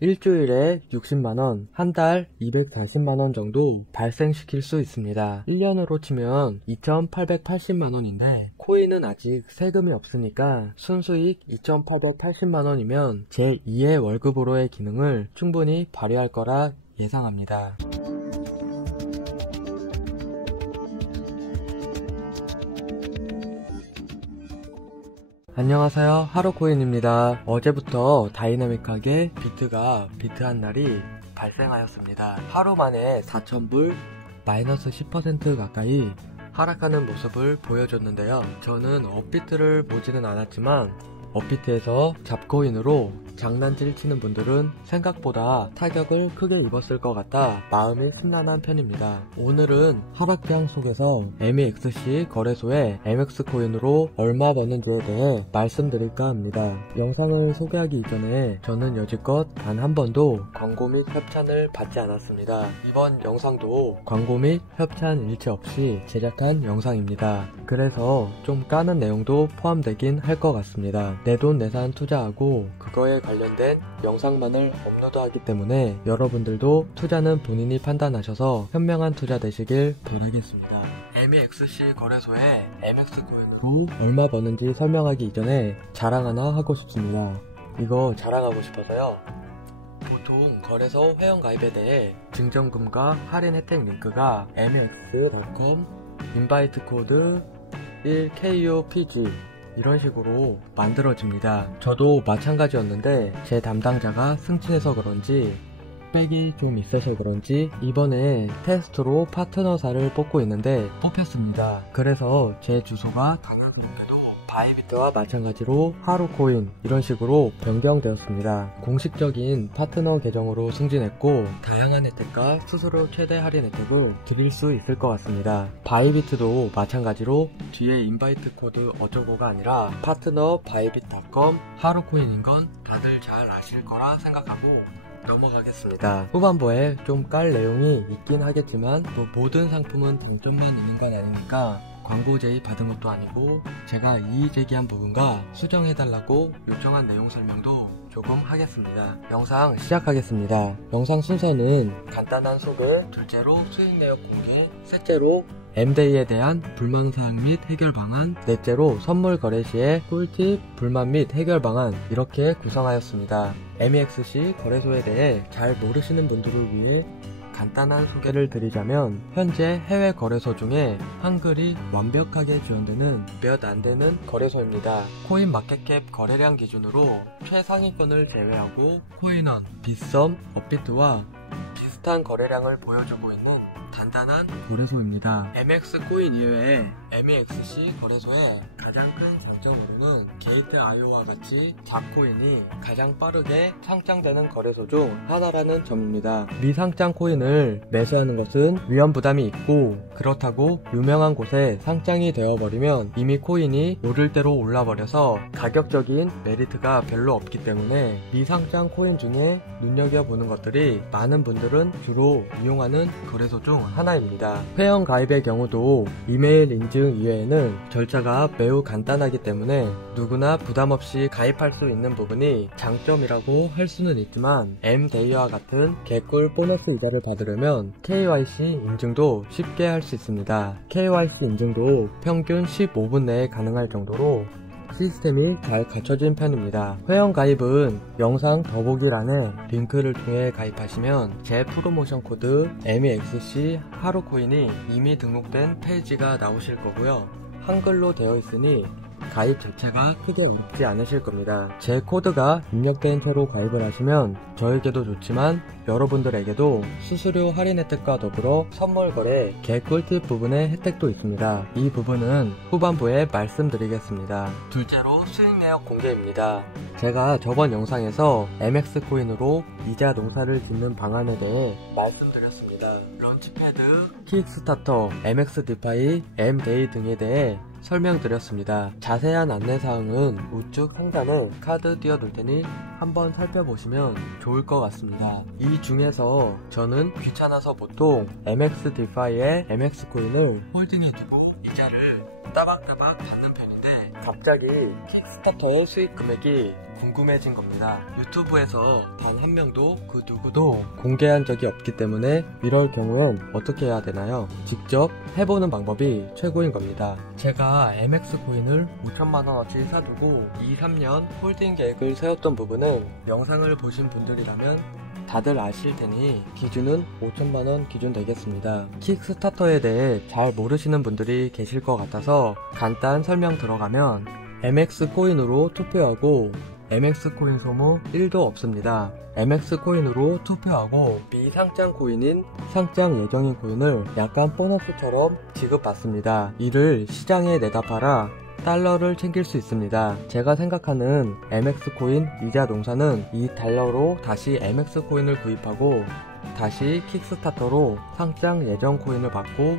일주일에 60만원, 한 달 240만원 정도 발생시킬 수 있습니다. 1년으로 치면 2,880만원인데 코인은 아직 세금이 없으니까 순수익 2,880만원이면 제2의 월급으로의 기능을 충분히 발휘할 거라 예상합니다. 안녕하세요, 하루코인입니다. 어제부터 다이나믹하게 비트가 비트한 날이 발생하였습니다. 하루 만에 4,000불 마이너스 10% 가까이 하락하는 모습을 보여줬는데요. 저는 업비트를 보지는 않았지만 업비트에서 잡코인으로 장난질 치는 분들은 생각보다 타격을 크게 입었을 것 같아 마음이 심란한 편입니다. 오늘은 하락장 속에서 MEXC 거래소에 MX코인으로 얼마 버는지에 대해 말씀드릴까 합니다. 영상을 소개하기 이전에 저는 여지껏 단 한 번도 광고 및 협찬을 받지 않았습니다. 이번 영상도 광고 및 협찬 일체 없이 제작한 영상입니다. 그래서 좀 까는 내용도 포함되긴 할 것 같습니다. 내돈내산 투자하고 그거에 관련된 영상만을 업로드하기 때문에 여러분들도 투자는 본인이 판단하셔서 현명한 투자 되시길 바라겠습니다. MEXC 거래소에 MX코인으로 얼마 버는지 설명하기 이전에 자랑 하나 하고 싶습니다. 이거 자랑하고 싶어서요. 보통 거래소 회원가입에 대해 증정금과 할인 혜택 링크가 mx.com 인바이트 코드 1KUPG 이런 식으로 만들어집니다. 저도 마찬가지였는데 제 담당자가 승진해서 그런지 빽이 좀 있어서 그런지 이번에 테스트로 파트너사를 뽑고 있는데 뽑혔습니다. 그래서 제 주소가 당연하게도 바이비트와 마찬가지로 하루코인 이런 식으로 변경되었습니다. 공식적인 파트너 계정으로 승진했고 다양한 혜택과 스스로 최대 할인 혜택을 드릴 수 있을 것 같습니다. 바이비트도 마찬가지로 뒤에 인바이트 코드 어쩌고가 아니라 파트너 바이비트.com 하루코인인 건 다들 잘 아실 거라 생각하고 넘어가겠습니다. 후반부에 좀 깔 내용이 있긴 하겠지만 모든 상품은 단점만 있는 건 아니니까 광고 제의 받은 것도 아니고 제가 이의제기한 부분과 수정해달라고 요청한 내용 설명도 조금 하겠습니다. 영상 시작하겠습니다. 영상 순서는 간단한 소개, 둘째로 수익 내역 공개, 셋째로 M-Day에 대한 불만사항 및 해결 방안, 넷째로 선물 거래 시의 꿀팁, 불만 및 해결 방안 이렇게 구성하였습니다. MEXC 거래소에 대해 잘 모르시는 분들을 위해 간단한 소개를 드리자면 현재 해외 거래소 중에 한글이 완벽하게 지원되는 몇 안되는 거래소입니다. 코인마켓캡 거래량 기준으로 최상위권을 제외하고 코인원, 빗썸, 업비트와 비슷한 거래량을 보여주고 있는 단단한 거래소입니다. MX코인 이외에 MEXC 거래소의 가장 큰 장점으로는 게이트.io와 같이 잡코인이 가장 빠르게 상장되는 거래소 중 하나라는 점입니다. 미상장 코인을 매수하는 것은 위험 부담이 있고 그렇다고 유명한 곳에 상장이 되어버리면 이미 코인이 오를 대로 올라버려서 가격적인 메리트가 별로 없기 때문에 미상장 코인 중에 눈여겨보는 것들이 많은 분들은 주로 이용하는 거래소 중 하나입니다. 회원 가입의 경우도 이메일 인증 이외에는 절차가 매우 간단하기 때문에 누구나 부담없이 가입할 수 있는 부분이 장점이라고 할 수는 있지만 M-Day와 같은 개꿀 보너스 이자를 받으려면 KYC 인증도 쉽게 할 수 있습니다. KYC 인증도 평균 15분 내에 가능할 정도로 시스템이 잘 갖춰진 편입니다. 회원 가입은 영상 더보기란에 링크를 통해 가입하시면 제 프로모션 코드 MEXC 하루코인이 이미 등록된 페이지가 나오실 거고요. 한글로 되어 있으니 가입 자체가 크게 읽지 않으실 겁니다. 제 코드가 입력된 채로 가입을 하시면 저에게도 좋지만 여러분들에게도 수수료 할인 혜택과 더불어 선물 거래 개꿀팁 부분의 혜택도 있습니다. 이 부분은 후반부에 말씀드리겠습니다. 둘째로 수익 내역 공개입니다. 제가 저번 영상에서 MX코인으로 이자 농사를 짓는 방안에 대해 말씀드렸습니다. 런치패드, 킥스타터, MXDeFi, M-Day 등에 대해 설명드렸습니다. 자세한 안내사항은 우측 상단에 카드 띄워둘 테니 한번 살펴보시면 좋을 것 같습니다. 이 중에서 저는 귀찮아서 보통 MXDeFi의 MX코인을 홀딩해두고 이자를 따박따박 받는 편인데 갑자기 킥스타터의 수익 금액이 궁금해진 겁니다. 유튜브에서 단 한 명도 그 누구도 공개한 적이 없기 때문에 이럴 경우엔 어떻게 해야 되나요? 직접 해보는 방법이 최고인 겁니다. 제가 MX 코인을 5천만원어치 사두고 2-3년 홀딩 계획을 세웠던 부분은 영상을 보신 분들이라면 다들 아실 테니 기준은 5천만원 기준 되겠습니다. 킥스타터에 대해 잘 모르시는 분들이 계실 것 같아서 간단 설명 들어가면 MX 코인으로 투표하고 MX 코인 소모 1도 없습니다. MX 코인으로 투표하고 미상장 코인인 상장 예정인 코인을 약간 보너스처럼 지급받습니다. 이를 시장에 내다 팔아 달러를 챙길 수 있습니다. 제가 생각하는 MX 코인 이자 농사는 이 달러로 다시 MX 코인을 구입하고 다시 킥스타터로 상장 예정 코인을 받고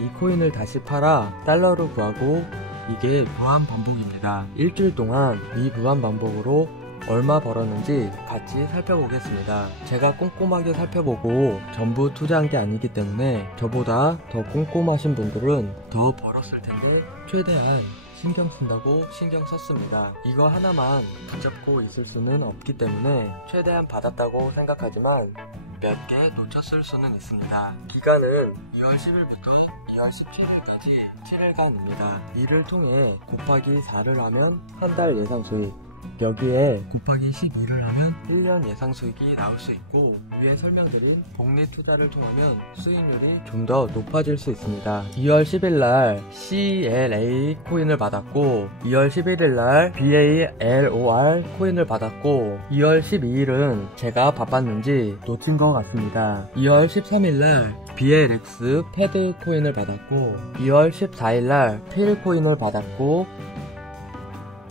이 코인을 다시 팔아 달러를 구하고 이게 무한 반복입니다. 일주일 동안 이 무한 반복으로 얼마 벌었는지 같이 살펴보겠습니다. 제가 꼼꼼하게 살펴보고 전부 투자한 게 아니기 때문에 저보다 더 꼼꼼하신 분들은 더 벌었을 텐데 최대한 신경 쓴다고 신경 썼습니다. 이거 하나만 붙잡고 있을 수는 없기 때문에 최대한 받았다고 생각하지만 몇 개 놓쳤을 수는 있습니다. 기간은 2월 10일부터 2월 17일까지 7일간입니다. 이를 통해 곱하기 4를 하면 한 달 예상 수익, 여기에 곱하기 12를 하면 1년 예상 수익이 나올 수 있고 위에 설명드린 복리 투자를 통하면 수익률이 좀 더 높아질 수 있습니다. 2월 10일날 CLA 코인을 받았고 2월 11일날 BALOR 코인을 받았고 2월 12일은 제가 바빴는지 놓친 것 같습니다. 2월 13일날 BLX 패드 코인을 받았고 2월 14일날 필 코인을 받았고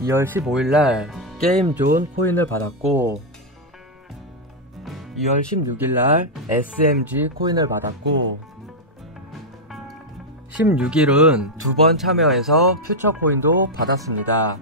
2월 15일날 게임존 코인을 받았고 2월 16일날 SMG 코인을 받았고 16일은 두 번 참여해서 퓨처 코인도 받았습니다.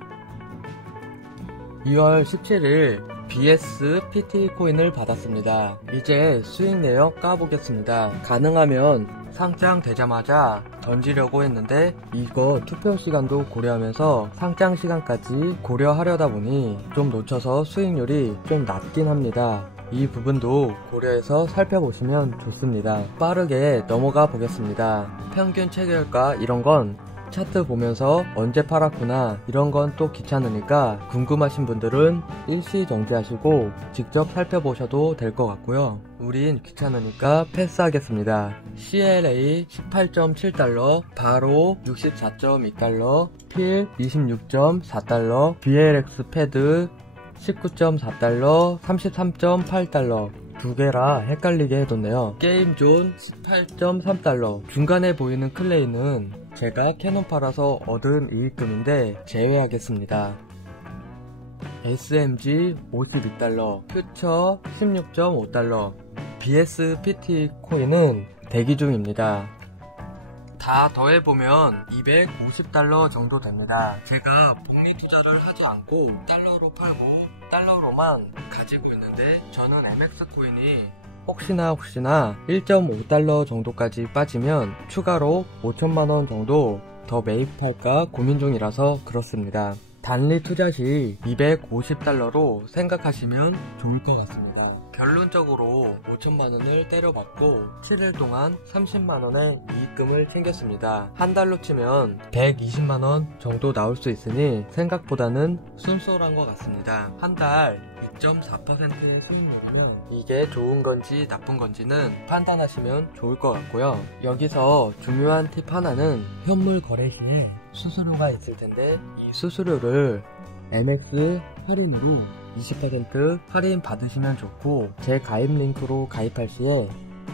2월 17일 BSPT 코인을 받았습니다. 이제 수익 내역 까보겠습니다. 가능하면 상장 되자마자 던지려고 했는데 이거 투표 시간도 고려하면서 상장 시간까지 고려하려다 보니 좀 놓쳐서 수익률이 좀 낮긴 합니다. 이 부분도 고려해서 살펴보시면 좋습니다. 빠르게 넘어가 보겠습니다. 평균 체결가 이런 건 차트 보면서 언제 팔았구나 이런 건 또 귀찮으니까 궁금하신 분들은 일시 정지하시고 직접 살펴보셔도 될 것 같고요. 우린 귀찮으니까 패스하겠습니다. CLA 18.7달러, 바로 64.2달러, 필 26.4달러, BLX 패드 19.4달러, 33.8달러 두 개라 헷갈리게 해뒀네요. 게임존 18.3달러. 중간에 보이는 클레이는 제가 캐논 팔아서 얻은 이익금인데 제외하겠습니다. SMG 52달러, 퓨처 16.5달러, BSPT 코인은 대기 중입니다. 다 더해보면 250달러 정도 됩니다. 제가 복리 투자를 하지 않고 달러로 팔고 달러로만 가지고 있는데 저는 MX 코인이 혹시나 1.5달러 정도까지 빠지면 추가로 5천만원 정도 더 매입할까 고민 중이라서 그렇습니다. 단리 투자 시 250달러로 생각하시면 좋을 것 같습니다. 결론적으로 5천만원을 때려받고 7일 동안 30만원의 이익금을 챙겼습니다. 한 달로 치면 120만원 정도 나올 수 있으니 생각보다는 쏠쏠한 것 같습니다. 한 달 2.4%의 수익률이면 이게 좋은 건지 나쁜 건지는 판단하시면 좋을 것 같고요. 여기서 중요한 팁 하나는 현물 거래 시에 수수료가 있을 텐데 이 수수료를 MX 할인으로 20% 할인 받으시면 좋고 제 가입 링크로 가입할 시에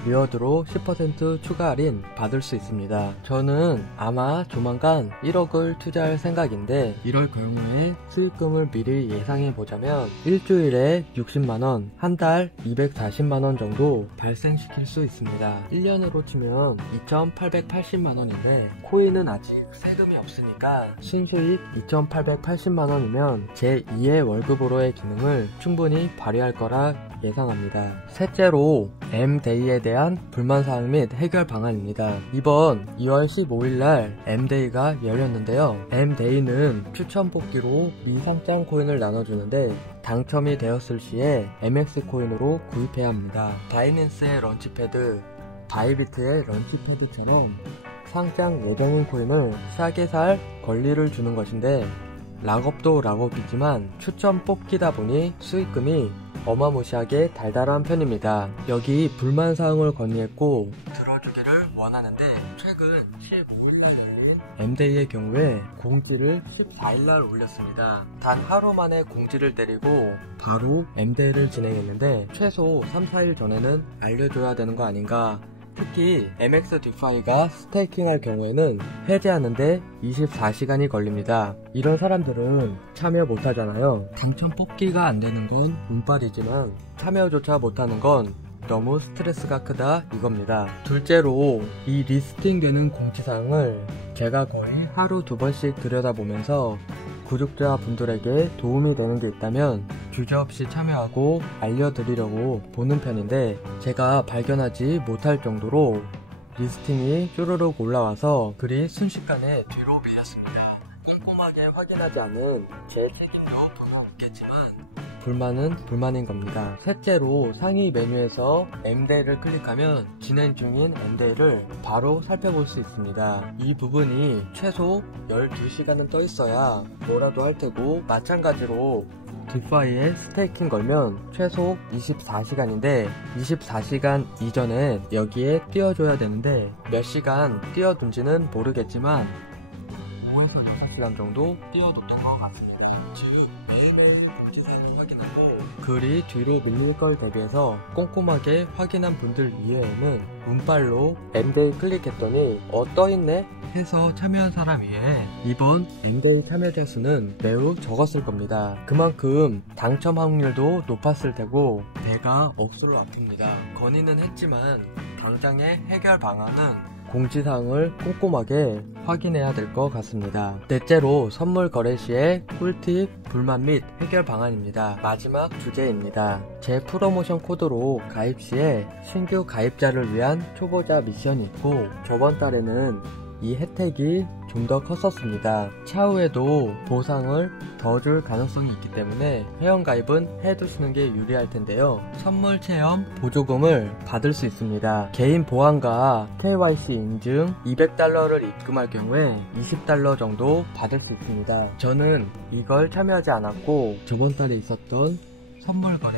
리워드로 10% 추가 할인 받을 수 있습니다. 저는 아마 조만간 1억을 투자할 생각인데 이럴 경우에 수익금을 미리 예상해 보자면 일주일에 60만원, 한 달 240만원 정도 발생시킬 수 있습니다. 1년으로 치면 2880만원인데 코인은 아직 세금이 없으니까 순수익 2880만원이면 제 2의 월급으로의 기능을 충분히 발휘할 거라 예상합니다. 셋째로 M-Day에 대한 불만사항 및 해결 방안입니다. 이번 2월 15일날 M-Day가 열렸는데요. M-Day는 추천 뽑기로 미상장 코인을 나눠주는데 당첨이 되었을 시에 MX 코인으로 구입해야 합니다. 바이낸스의 런치패드, 바이비트의 런치패드처럼 상장 예정인 코인을 싸게 살 권리를 주는 것인데 락업도 락업이지만 추천 뽑기다 보니 수익금이 어마무시하게 달달한 편입니다. 여기 불만사항을 건의했고 들어주기를 원하는데 최근 15일날 열린 M-Day의 경우에 공지를 14일날 올렸습니다. 단 하루 만에 공지를 때리고 바로 M-Day를 진행했는데 최소 3-4일 전에는 알려줘야 되는 거 아닌가. 특히 MX 디파이가 스테이킹할 경우에는 해제하는데 24시간이 걸립니다. 이런 사람들은 참여 못하잖아요. 당첨 뽑기가 안되는 건 운빨이지만 참여조차 못하는 건 너무 스트레스가 크다 이겁니다. 둘째로 이 리스팅되는 공지사항을 제가 거의 하루 2번씩 들여다보면서 구독자분들에게 도움이 되는 게 있다면 주저없이 참여하고 알려드리려고 보는 편인데 제가 발견하지 못할 정도로 리스팅이 쭈루룩 올라와서 글이 순식간에 뒤로 밀렸습니다. 꼼꼼하게 확인하지 않은 제 책임도 분명 없겠지만 불만은 불만인 겁니다. 셋째로 상위 메뉴에서 M-Day를 클릭하면 진행 중인 M-Day를 바로 살펴볼 수 있습니다. 이 부분이 최소 12시간은 떠 있어야 뭐라도 할 테고 마찬가지로 디파이에 스테이킹 걸면 최소 24시간인데 24시간 이전에 여기에 띄워줘야 되는데 몇 시간 띄워둔지는 모르겠지만 5에서 6시간 정도 띄워뒀던 것 같습니다. 즉 매일매일 공지사항을 확인하고 글이 뒤로 밀릴 걸 대비해서 꼼꼼하게 확인한 분들 이외에는 운빨로 M-Day 클릭했더니 떠있네? 해서 참여한 사람 외에 이번 M-Day 참여자 수는 매우 적었을 겁니다. 그만큼 당첨 확률도 높았을 테고 배가 억수로 아픕니다. 건의는 했지만 당장의 해결 방안은 공지사항을 꼼꼼하게 확인해야 될 것 같습니다. 넷째로 선물 거래 시의 꿀팁, 불만 및 해결 방안입니다. 마지막 주제입니다. 제 프로모션 코드로 가입 시에 신규 가입자를 위한 초보자 미션이 있고 저번 달에는 이 혜택이 좀 더 컸었습니다. 차후에도 보상을 더 줄 가능성이 있기 때문에 회원가입은 해두시는 게 유리할 텐데요. 선물 체험 보조금을 받을 수 있습니다. 개인 보안과 KYC 인증 200달러를 입금할 경우에 20달러 정도 받을 수 있습니다. 저는 이걸 참여하지 않았고 저번 달에 있었던 선물 거래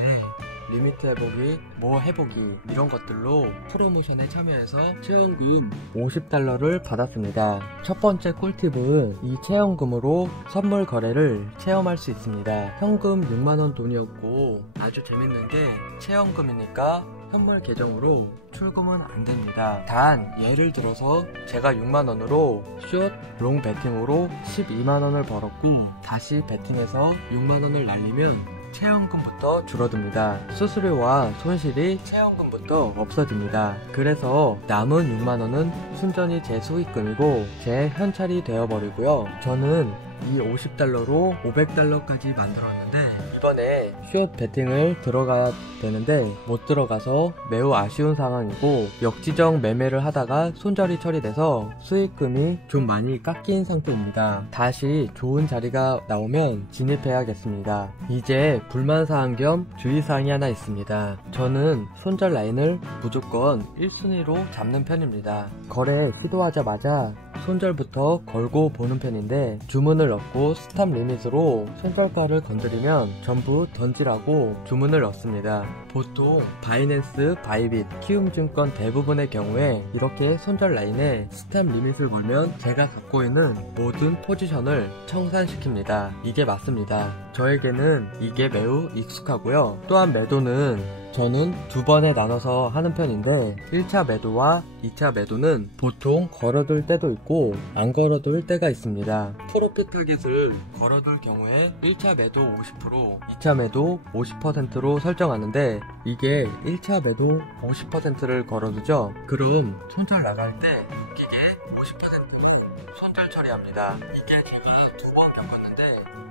리미트 해보기, 뭐 해보기 이런 것들로 프로모션에 참여해서 체험금 50달러를 받았습니다. 첫 번째 꿀팁은 이 체험금으로 선물 거래를 체험할 수 있습니다. 현금 6만원 돈이었고 아주 재밌는 게 체험금이니까 현물 계정으로 출금은 안됩니다. 단 예를 들어서 제가 6만원으로 숏, 롱 베팅으로 12만원을 벌었고 다시 베팅해서 6만원을 날리면 체험금부터 줄어듭니다. 수수료와 손실이 체험금부터 없어집니다. 그래서 남은 6만원은 순전히 제 수익금이고 제 현찰이 되어버리고요. 저는 이 50달러로 500달러까지 만들었는데 이번에 숏 베팅을 들어가야 되는데 못 들어가서 매우 아쉬운 상황이고 역지정 매매를 하다가 손절이 처리돼서 수익금이 좀 많이 깎인 상태입니다. 다시 좋은 자리가 나오면 진입해야겠습니다. 이제 불만사항 겸 주의사항이 하나 있습니다. 저는 손절 라인을 무조건 1순위로 잡는 편입니다. 거래 시도하자마자 손절부터 걸고 보는 편인데 주문을 넣고 스탑 리밋으로 손절가를 건드리면 전부 던지라고 주문을 넣습니다. 보통 바이낸스, 바이빗, 키움증권 대부분의 경우에 이렇게 손절 라인에 스탑 리밋을 걸면 제가 갖고 있는 모든 포지션을 청산시킵니다. 이게 맞습니다. 저에게는 이게 매우 익숙하고요. 또한 매도는 저는 두 번에 나눠서 하는 편인데 1차 매도와 2차 매도는 보통 걸어둘 때도 있고 안 걸어둘 때가 있습니다. 프로핏 타겟을 걸어둘 경우에 1차 매도 50%, 2차 매도 50%로 설정하는데 이게 1차 매도 50%를 걸어두죠. 그럼 손절 나갈 때 웃기게 50% 손절 처리합니다. 이게 제가 두 번 겪었는데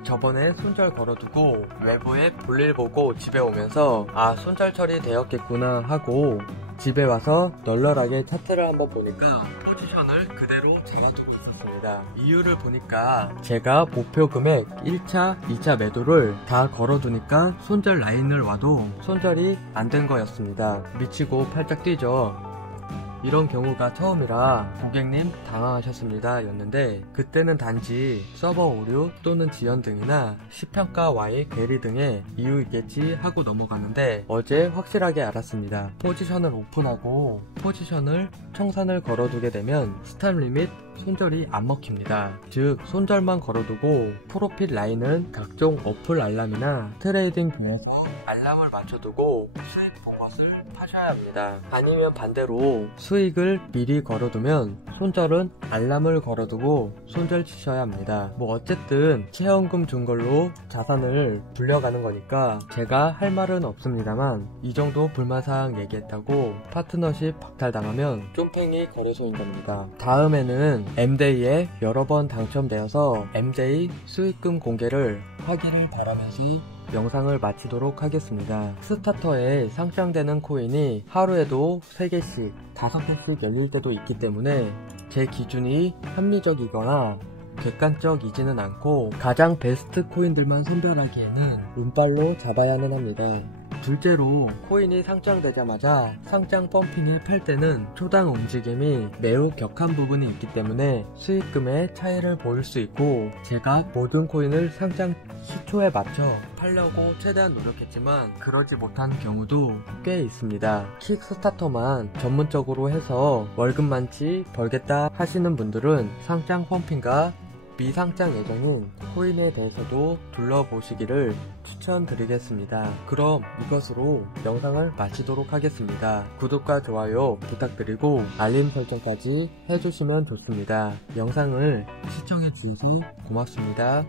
저번에 손절 걸어두고 외부에 볼일 보고 집에 오면서 아 손절 처리되었겠구나 하고 집에 와서 널널하게 차트를 한번 보니까 포지션을 그대로 잡아두고 있었습니다. 이유를 보니까 제가 목표 금액 1차, 2차 매도를 다 걸어두니까 손절 라인을 와도 손절이 안 된 거였습니다. 미치고 팔짝 뛰죠. 이런 경우가 처음이라 고객님 당황하셨습니다 였는데 그때는 단지 서버 오류 또는 지연 등이나 시평가 Y 괴리 등의 이유이겠지 하고 넘어갔는데 어제 확실하게 알았습니다. 포지션을 오픈하고 포지션을 청산을 걸어두게 되면 스탑 리밋 손절이 안 먹힙니다. 즉 손절만 걸어두고 프로핏 라인은 각종 어플 알람이나 트레이딩 등에서 알람을 맞춰두고 수익 보것을 파셔야 합니다. 아니면 반대로 수익을 미리 걸어두면 손절은 알람을 걸어두고 손절 치셔야 합니다. 뭐 어쨌든 체험금 준 걸로 자산을 불려가는 거니까 제가 할 말은 없습니다만 이 정도 불만사항 얘기했다고 파트너십 박탈당하면 쫌팽이 거래소인 겁니다. 다음에는 MDA에 여러 번 당첨되어서 MDA 수익금 공개를 하기를 바라면서 영상을 마치도록 하겠습니다. 스타터에 상장되는 코인이 하루에도 3개씩, 5개씩 열릴 때도 있기 때문에 제 기준이 합리적이거나 객관적이지는 않고 가장 베스트 코인들만 선별하기에는 운빨로 잡아야는 합니다. 둘째로 코인이 상장되자마자 상장 펌핑을 팔 때는 초당 움직임이 매우 격한 부분이 있기 때문에 수익금의 차이를 보일 수 있고 제가 모든 코인을 상장 시초에 맞춰 팔려고 최대한 노력했지만 그러지 못한 경우도 꽤 있습니다. 킥스타터만 전문적으로 해서 월급 많지 벌겠다 하시는 분들은 상장 펌핑과 미상장 예정인 코인에 대해서도 둘러보시기를 추천드리겠습니다. 그럼 이것으로 영상을 마치도록 하겠습니다. 구독과 좋아요 부탁드리고 알림 설정까지 해주시면 좋습니다. 영상을 시청해주셔서 고맙습니다.